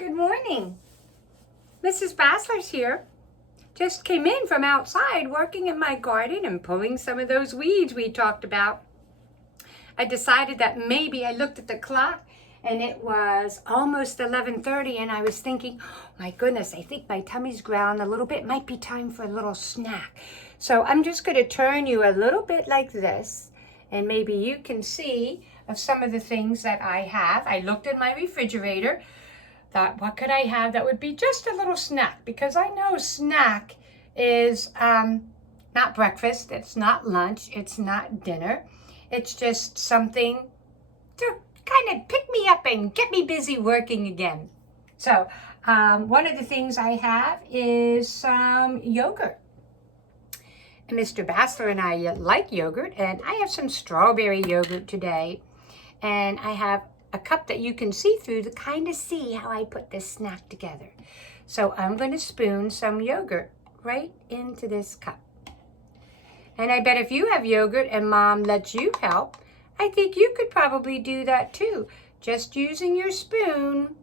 Good morning. Mrs. Bassler's here. Just came in from outside working in my garden and pulling some of those weeds we talked about. I decided that maybe I looked at the clock and it was almost 11:30 and I was thinking, oh my goodness, I think my tummy's growling a little bit. Might be time for a little snack. So I'm just going to turn you a little bit like this and maybe you can see of some of the things that I have. I looked in my refrigerator. Thought, what could I have that would be just a little snack? Because I know snack is not breakfast, it's not lunch, it's not dinner. It's just something to kind of pick me up and get me busy working again. So one of the things I have is some yogurt. And Mr. Bassler and I like yogurt, and I have some strawberry yogurt today. And I have a cup that you can see through to kind of see how I put this snack together. So I'm going to spoon some yogurt right into this cup. And I bet if you have yogurt and Mom lets you help, I think you could probably do that too. Just using your spoon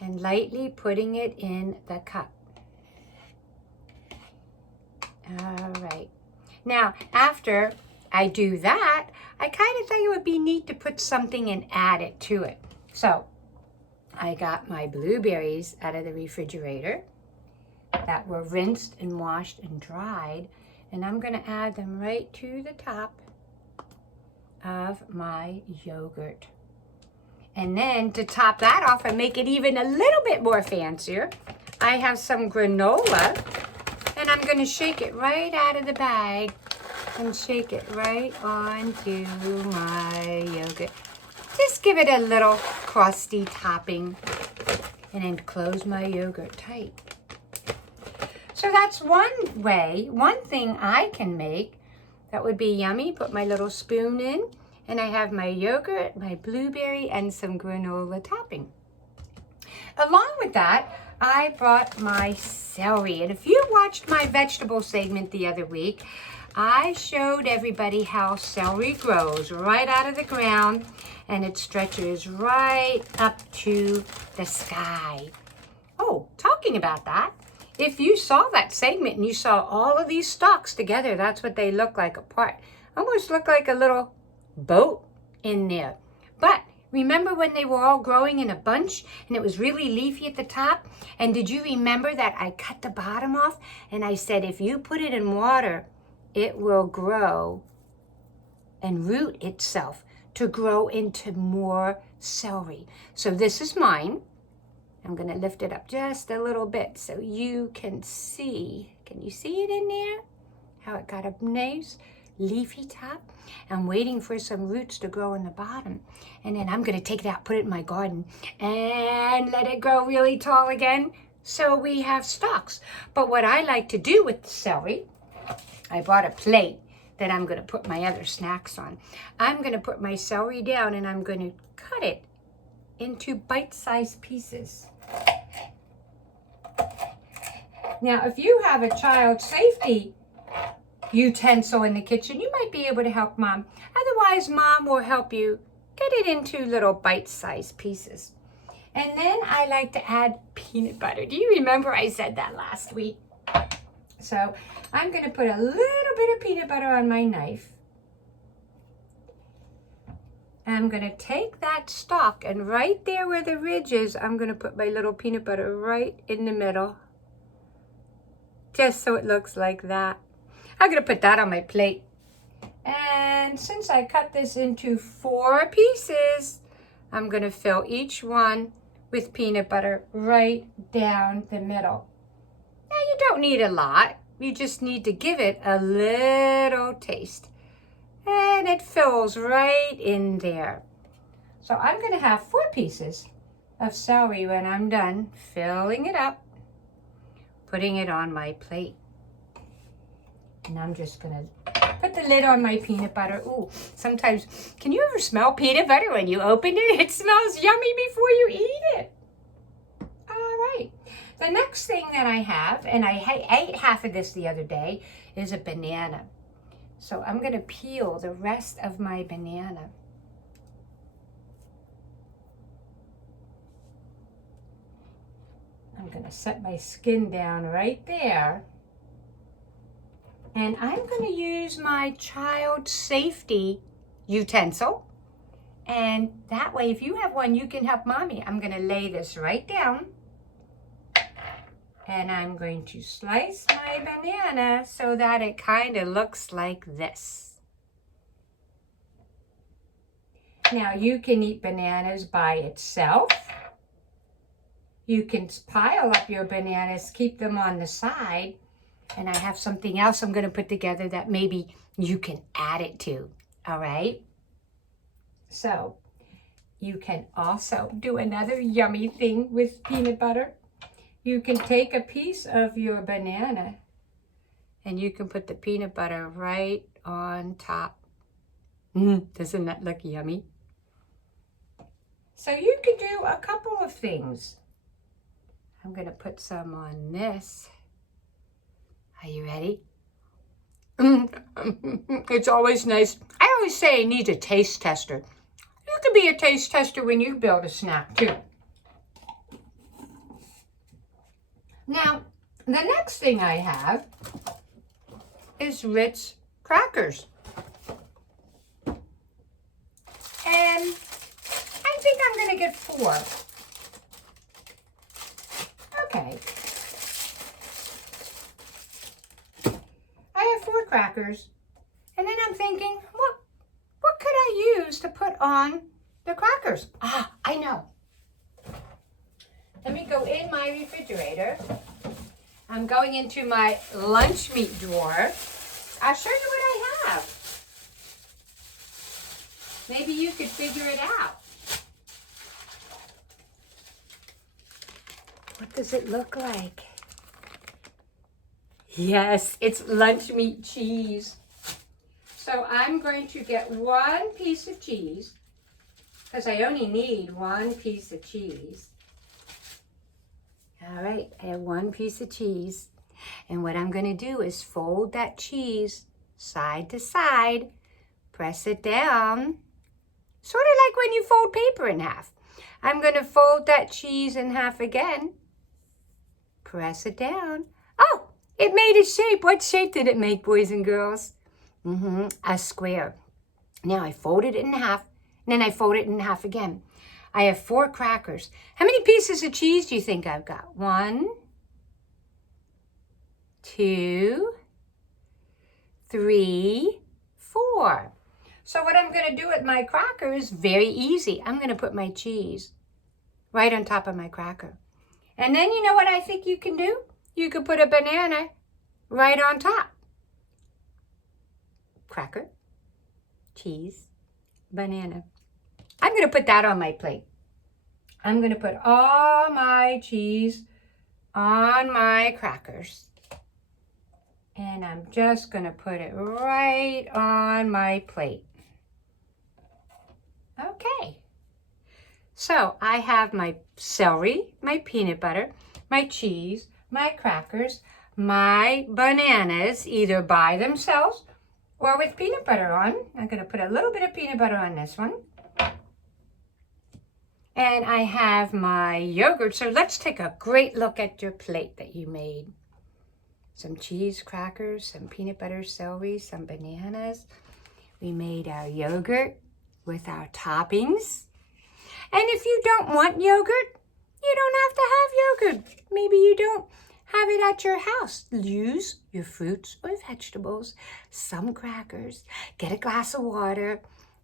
and lightly putting it in the cup. All right. Now, after I do that, I kind of thought it would be neat to put something and add it to it. So I got my blueberries out of the refrigerator that were rinsed and washed and dried, and I'm going to add them right to the top of my yogurt. And then to top that off and make it even a little bit more fancier, I have some granola, and I'm going to shake it right out of the bag and shake it right onto my yogurt. Just give it a little crusty topping and then close my yogurt tight. So that's one way, one thing I can make that would be yummy. Put my little spoon in and I have my yogurt, my blueberry, and some granola topping. Along with that, I brought my celery. And if you watched my vegetable segment the other week, I showed everybody how celery grows right out of the ground and it stretches right up to the sky. Oh, talking about that, if you saw that segment and you saw all of these stalks together, that's what they look like apart. Almost look like a little boat in there. But remember when they were all growing in a bunch and it was really leafy at the top? And did you remember that I cut the bottom off and I said if you put it in water, it will grow and root itself to grow into more celery. So this is mine. I'm going to lift it up just a little bit so you can see. Can you see it in there? How it got a nice leafy top. I'm waiting for some roots to grow in the bottom. And then I'm going to take it out, put it in my garden, and let it grow really tall again so we have stalks. But what I like to do with the celery, I bought a plate that I'm going to put my other snacks on. I'm going to put my celery down and I'm going to cut it into bite-sized pieces. Now, if you have a child safety utensil in the kitchen, you might be able to help Mom. Otherwise, Mom will help you get it into little bite-sized pieces. And then I like to add peanut butter. Do you remember I said that last week? So I'm going to put a little bit of peanut butter on my knife. And I'm going to take that stalk and right there where the ridge is, I'm going to put my little peanut butter right in the middle. Just so it looks like that. I'm going to put that on my plate. And since I cut this into 4 pieces, I'm going to fill each one with peanut butter right down the middle. Now, you don't need a lot. You just need to give it a little taste. And it fills right in there. So I'm going to have 4 pieces of celery when I'm done filling it up, putting it on my plate. And I'm just going to put the lid on my peanut butter. Ooh, sometimes, can you ever smell peanut butter when you open it? It smells yummy before you eat it. All right. The next thing that I have, and I ate half of this the other day, is a banana. So I'm going to peel the rest of my banana. I'm going to set my skin down right there. And I'm going to use my child safety utensil. And that way, if you have one, you can help mommy. I'm going to lay this right down. And I'm going to slice my banana so that it kind of looks like this. Now, you can eat bananas by itself. You can pile up your bananas, keep them on the side. And I have something else I'm going to put together that maybe you can add it to. All right? So, you can also do another yummy thing with peanut butter. You can take a piece of your banana and you can put the peanut butter right on top. Doesn't that look yummy? So you can do a couple of things. I'm going to put some on this. Are you ready? It's always nice. I always say I need a taste tester. You can be a taste tester when you build a snack too. Now, the next thing I have is Ritz crackers. And I think I'm going to get 4. Okay. I have 4 crackers. And then I'm thinking, what could I use to put on the crackers? Ah, I know. Let me go in my refrigerator. I'm going into my lunch meat drawer. I'll show you what I have. Maybe you could figure it out. What does it look like? Yes, it's lunch meat cheese. So I'm going to get 1 piece of cheese because I only need 1 piece of cheese. All right, I have 1 piece of cheese. And what I'm going to do is fold that cheese side to side, press it down, sort of like when you fold paper in half. I'm going to fold that cheese in half again, press it down. Oh, it made a shape. What shape did it make, boys and girls? A square. Now I fold it in half, and then I fold it in half again. I have 4 crackers. How many pieces of cheese do you think I've got? 1, 2, 3, 4. So what I'm going to do with my cracker is very easy. I'm going to put my cheese right on top of my cracker. And then you know what I think you can do? You could put a banana right on top. Cracker, cheese, banana. I'm going to put that on my plate. I'm going to put all my cheese on my crackers. And I'm just going to put it right on my plate. Okay. So I have my celery, my peanut butter, my cheese, my crackers, my bananas, either by themselves or with peanut butter on. I'm going to put a little bit of peanut butter on this one. And I have my yogurt. So let's take a great look at your plate that you made. Some cheese, crackers, some peanut butter, celery, some bananas. We made our yogurt with our toppings. And if you don't want yogurt, you don't have to have yogurt. Maybe you don't have it at your house. Use your fruits or vegetables, some crackers, get a glass of water,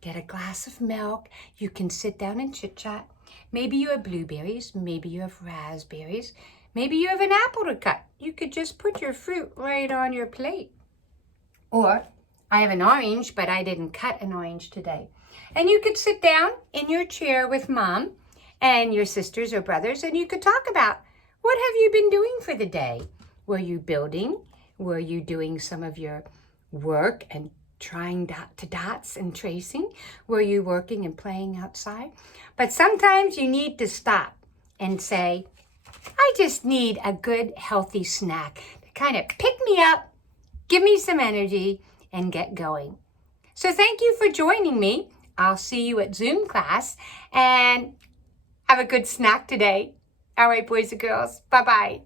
get a glass of milk. You can sit down and chit-chat. Maybe you have blueberries, maybe you have raspberries, maybe you have an apple to cut. You could just put your fruit right on your plate. Or I have an orange, but I didn't cut an orange today. And you could sit down in your chair with Mom and your sisters or brothers, and you could talk about, what have you been doing for the day? Were you building? Were you doing some of your work and trying dot to dots and tracing? Were you working and playing outside? But sometimes you need to stop and say, I just need a good, healthy snack to kind of pick me up, give me some energy, and get going. So thank you for joining me. I'll see you at Zoom class, and have a good snack today. All right, boys and girls. Bye-bye.